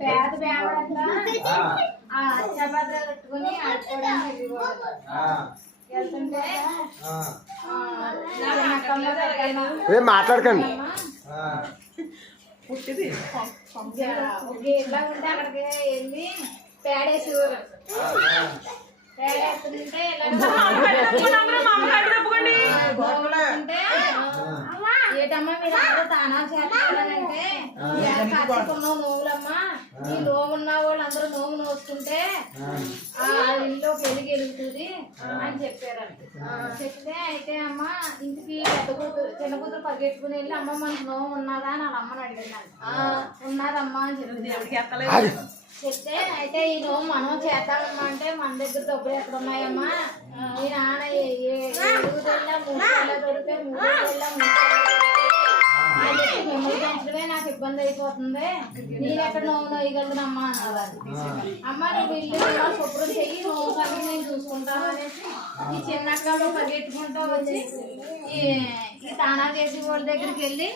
పేద బేవడంతా ఆ, కట్టుకుని ఆడుకోవడానికి వెళ్తుంటే ఏం మాట్లాడకండి. ఉంటే అక్కడికి వెళ్ళి పేడేసేవారు. పేడేస్తుంటే ఇలా ఏటమ్మా మీరు అందరూ తానాలు చేస్తారంటే కార్తీకున్నావు నోవులమ్మా ఈ నోవు ఉన్న వాళ్ళు అందరూ నోవు నోసుకుంటే ఆ. ఇంట్లో పెళ్ళి గెలుగుతుంది అని చెప్పారంట. చెప్తే అయితే అమ్మ ఇంటికి పెద్ద కూతురు చిన్న కూతురు పరిగెట్టుకుని వెళ్ళి అమ్మ మనకు నోవు ఉన్నదా? అని వాళ్ళ అమ్మని అడిగిందంట. ఉన్నదమ్మా అని చెప్పింది చెప్తే అయితే ఈ నోము మనం చేద్దామమ్మా అంటే మన దగ్గర డబ్బులు ఎక్కడ ఉన్నాయమ్మా ఈ నాన్న ఏ- మూడు వేల దొరికితే మూడు వేల మూడు పెంచడమే నాకు ఇబ్బంది అయిపోతుంది. నేను ఎక్కడ నోవు నోయగలనమ్మా అన్నారు అమ్మ నువ్వు ఇల్లు శుభ్రం చెయ్యి నోవు పని నేను చూసుకుంటాను అనేసి ఈ చిన్నక్కలు పరిగెట్టుకుంటూ వచ్చి తానా చేసి వాళ్ళ దగ్గరికి వెళ్ళి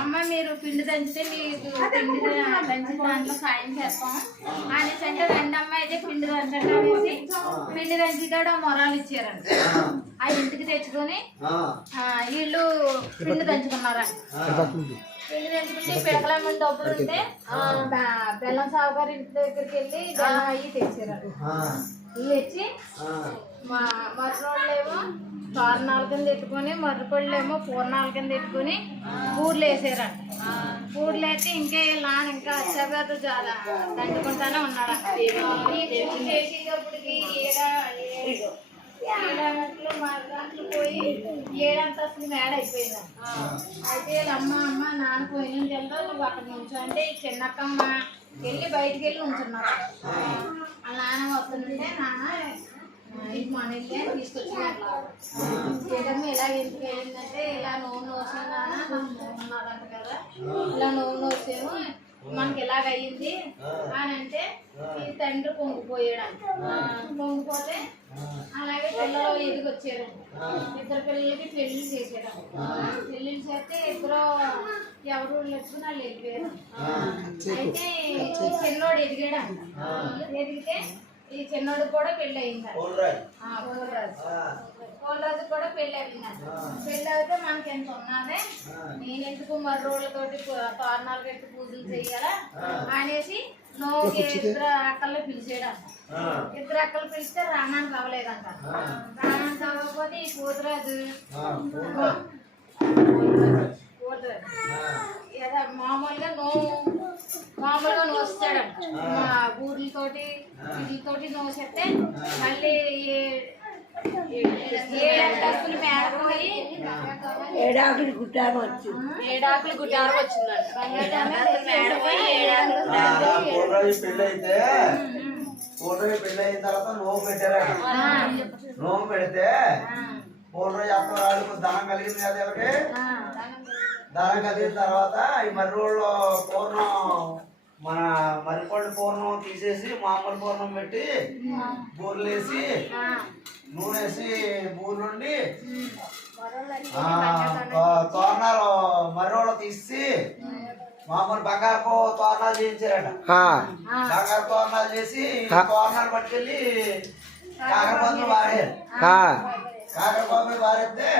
అమ్మ మీరు పిండి దంచితే మీకు పిండి దంచి దాంట్లో సాయం చేస్తాం. అనేసి అంటే రెండమ్మ అయితే పిండి దంచండి అనేసి పిండి దంచి కూడా మొరాలు ఇచ్చారంట. ఆ ఇంటికి తెచ్చుకొని వీళ్ళు పిండి దంచుకున్నారంట. పిండి దంచుకుంటే పిడకలమ్మ డబ్బులు ఉంటే బెల్లం సాగుగారి ఇంటి దగ్గరికి వెళ్ళి బెల్లం అయ్యి తెచ్చారంట. ఆ, ఇవి తెచ్చి ఆ. మా మర్రోళ్ళేమో తోరణాల కింద ఎట్టుకొని మర్రిపళ్ళేమో పూర్ణాల కింద ఎట్టుకొని పూర్లు వేసారంట పూర్లు వేస్తే ఇంకే నాన్న ఇంకా అచ్చబేత చాలా దంచుకుంటానే ఉన్నాడు చేసేటప్పటికి పోయి ఏడంతస్తులు మేడ అయిపోయింది అయితే అమ్మ అమ్మ నాన్న పోయిన తెల్లో నువ్వు అక్కడ నుంచో అంటే చిన్నక్కమ్మ వెళ్ళి బయటికి వెళ్ళి ఉంచున్నారు ఆ నాన్న వస్తుంటే నాన్న ఇంటి మన ఇల్లే అని తీసుకొచ్చి ఇలా ఎందుకు అయిందంటే ఇలా నోవు నోసిన నాన్న నాకు కదా. ఇలా నోవు నోసాము అయ్యింది అని అంటే ఈ తండ్రి పొంగిపోయాడు పొంగిపోతే అలాగే పిల్లలు ఎదిగి వచ్చారు ఇద్దరు పిల్లలకి పెళ్ళి చేసాడు పెళ్ళి చేస్తే ఇద్దరు ఎవరు లెక్కున వాళ్ళు వెళ్ళిపోయారు. అయితే చిన్నోడు ఎదిగాడు ఎదిగితే ఈ చిన్నోడు కూడా పెళ్ళి అయింది పోలరాజు కూడా పెళ్ళి అయింది పెళ్ళి అయితే మనకి ఎంత ఉన్నదే నేను ఎందుకు మర్రి రోజులతోటి తోరణాలు కట్టి పూజలు చెయ్యాలా? అనేసి నువ్వు ఇద్దరు అక్కల్ని పిలిచేయడం ఇద్దరు అక్కలు పిలిస్తే రానానికి అవ్వలేదంట. రానానికి అవ్వకపోతే ఈ కూతురాజు. కూతురాజు మామూలుగా నువ్వు మా ఊర్లతోటి వీటితోటి చెప్తే మళ్ళీ ఏడంతస్తులు మేడకు పోయి ఏడాకులు గుట్టారు వచ్చు ఏడాకులు గుడ్డారు వచ్చిందంట. మేడ పోయి ఏడాకులు ఆ, పోల్రాయ్ పెళ్ళి అయితే పోల్రాయ్ పెళ్ళి అయిన తర్వాత నోము పెట్టారట. నోము పెడితే పోల్రాయ్ అత్త వాళ్ళకు ధనం కలిగింది కదా వీళ్ళకి ధనం కలిగిన తర్వాత ఈ మర్రోళ్ళు పూర్ణం మన మర్రిపండు పూర్ణం తీసేసి మామూలు పూర్ణం పెట్టి బూరెలు వేసి నూనె వేసి బూరెలుండి తోరణాలు మర్రోళ్ళు తీసి మామూలు బంగారపు తోరణాలు చేయించారట. బంగారు తోరణాలు చేసి తోరణాలు పట్టుకెళ్ళి కాకరపాదులు వారారు. కాకరపాదులు వారేస్తే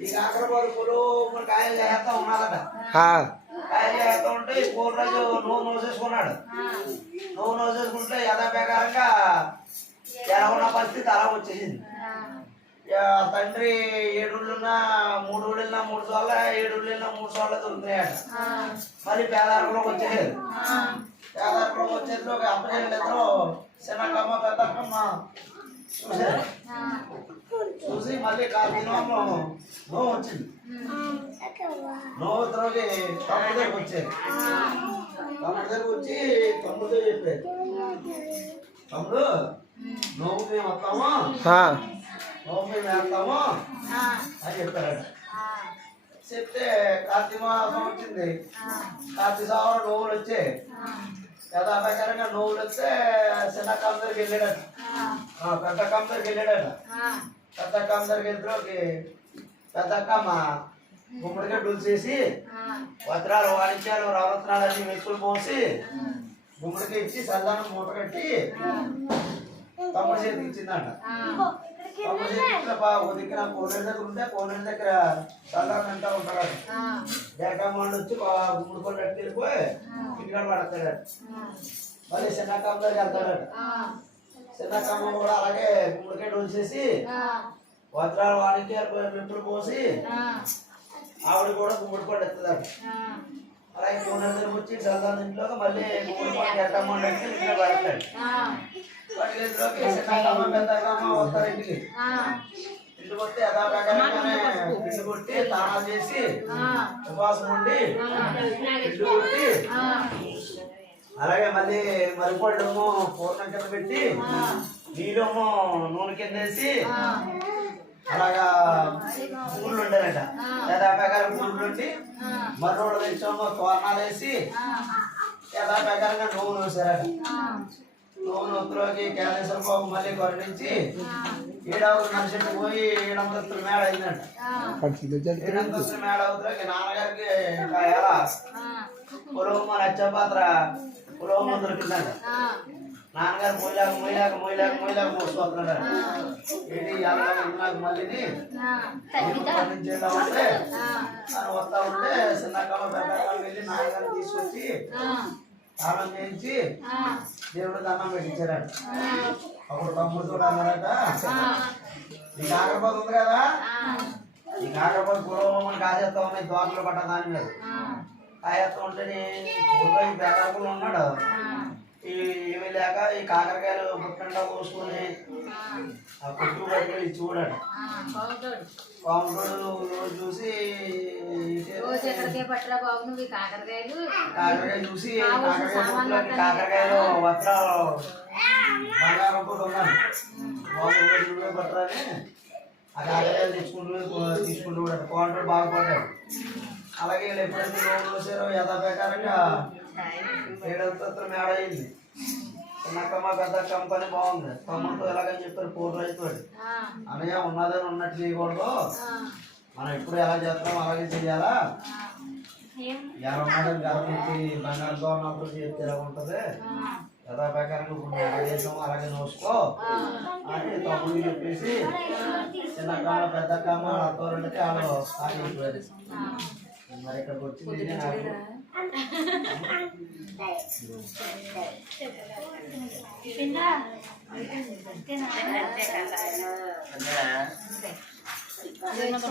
ఈ కాకరపాదు పులు కాయలు చేస్తా ఉన్నారట. ఈ పూర్వరాజు నువ్వు నోసేసుకున్నాడు. నువ్వు నోసేసుకుంటే యథా ప్రకారంగా ఎలా ఉన్న పరిస్థితి అలా వచ్చేసింది. తండ్రి ఏడుళ్ళున్న మూడు ఊళ్ళున్న మూడు సార్లు ఏడు ఊళ్ళున్న మూడు సార్లు దొరుకుతున్నాయట. మరి పేదారంలోకి వచ్చేది పేదారంలోకి వచ్చేది ఒక అప్పచెల్లి ఇద్దరు చిన్నకమ్మ పెద్దక్కమ్మ చూసారు చూసి మళ్ళీ కార్తీనోము నో వచ్చింది. నో ఇద్దరుకి తమ్ముడు దగ్గరికి వచ్చారు. తమ్ముడు దగ్గరికి వచ్చి తమ్ముడితో చెప్పారు. తమ్ముడు నోము మేము వస్తాము? నోము మేము వేస్తాము? అని చెప్పారట. చెప్తే కార్తీక మాసం వచ్చింది. కార్తీక సంవత్సరం నోవులు వచ్చాయి. యథాప్రకారంగా నోవులు వస్తే చిన్నకమ్మ దగ్గరికి వెళ్ళాడట ఆ, పెద్దకమ్మ దగ్గరికి వెళ్ళాడట. పెద్దకమ్మ దగ్గరికి ఇద్దరుకి పెద్దక్కమ్మ గుమ్మడికాయ చేసి వస్త్రాలు వాణిజ్యాలు రవరత్నాలు అన్ని మెక్కులు పోసి చేతికి ఇచ్చి సంధానం మూట కట్టి తమ్ముడు చేతికి ఇచ్చిందంట. తమ్ముడు చేతికి దిక్కున కోనేరు దగ్గర ఉంటే కోనేరు దగ్గర సంధానం ఎంత ఉంటాడు జగమ్మండి వచ్చి గుమ్మడి అట్టు వెళ్ళిపోయి ఇంటికాడ పడతాడు మళ్ళీ చిన్నకమ్మ దగ్గర వెళ్తాడు చిన్నకమ్మ కూడా అలాగే గుమ్మడికాయ ఉంచేసి వజ్రాల వానికి మెప్పులు పోసి ఆవిడ కూడా గుమ్మడి పళ్ళు ఎత్తుతాడు అలాగే దగ్గర వచ్చి సంధానం ఇంట్లో మళ్ళీ గుమ్మడి జగమ్మండి అంటే ఇంట్లో పడతాడు పట్టుకెళ్ళిలోకి చిన్నకమ్మ పెద్దకమ్మ వస్తారు ఇంటికి. వస్తే యథాప్రకారంగానే పిండి కొట్టి తానాలు చేసి ఉపవాసం ఉండి పిండి కొట్టి అలాగే మళ్ళీ మరిపళ్ళేమో పూర్ణం కింద పెట్టి నీళ్ళేమో నూనె కింద వేసి అలాగా పూలు ఉండేనట యథాప్రకారం పూలు ఉండి మర్రోడు తెచ్చామో తోరణాలు వేసి యథాప్రకారంగా నూనె వేసారట. నూనె ఉత్తరోకి కేదేశ్వర బాబు మళ్ళీ కొరడించి ఏడావులు నడిచెట్టు పోయి ఏడంతస్తుల మేడ అయిందంట. ఏడంతస్తుల మేడ అవుతులకి నాన్నగారికి ఇంకా ఎలా పులవమ్మ పులవమ్మ దొరికిందంట నాన్నగారు మొయ్యలాక మొయ్యలాక మొయ్యలాక మొయ్యలాక మోసుకొస్తున్నాడు ఏంటి నాకు చేద్దామంటే అని వస్తా ఉంటే పెద్దకమ్మ వెళ్ళి నాన్నగారిని తీసుకొచ్చి స్నానం చేయించి దేవుడు దండం పెట్టించారట. అప్పుడు తమ్ముడు కూడా అన్నారట ఈ కాకరపోత ఉంది కదా? ఈ కాకరపోత పురోగమని కాజేస్తా ఉన్నాయి దోటలు పట్ట దాని మీద కాయేస్తా ఉంటే ఊళ్ళో ఈ బేదాకులు ఉన్నాడు. ఈ ఏమి లేక ఈ కాకరకాయలు పుట్టండా పోసుకొని ఆ కొట్టు పట్టుకొని చూడాడు పాముడు చూసి రోజు ఎక్కడికే పట్టరా బాబు నువ్వు కాకరకాయలు? కాకరకాయ చూసి కాకరకాయ ముక్కలకి కాకరకాయలు వస్త్రాలు బంగారం కూడా ఉన్నాను బాబు పట్టరాని. ఆ కాకరకాయలు తెచ్చుకుంటూ తీసుకుంటూ కూడా క్వాంటర్ బాగా పడ్డాడు అలాగే వీళ్ళు ఎప్పుడైతే లోన్ వచ్చారో యథాప్రకారంగా ఏడంతస్తుల మేడ అయింది. చిన్నకమ్మ పెద్ద కంపెనీ బాగుంది. తమ్ముడితో ఎలాగని చెప్పారు పూర్ రైతు అన్నయ్య ఉన్నదని ఉన్నట్టు చేయకూడదు. మనం ఎప్పుడు ఎలా చేస్తున్నాం అలాగే చేయాలా? ఉన్నాడని గర్భించి బంగారు దోరణాలతో చేస్తే ఎలా ఉంటుంది? యథాప్రకారంగా ఇప్పుడు మేము ఎలా చేసాం అలాగే నోసుకో అని తమ్ముడికి చెప్పేసి పెద్దకమ్మ అత్తోరంటే వాళ్ళు ఆగిపోయారు మరి ఇక్కడికి వచ్చింది నాకు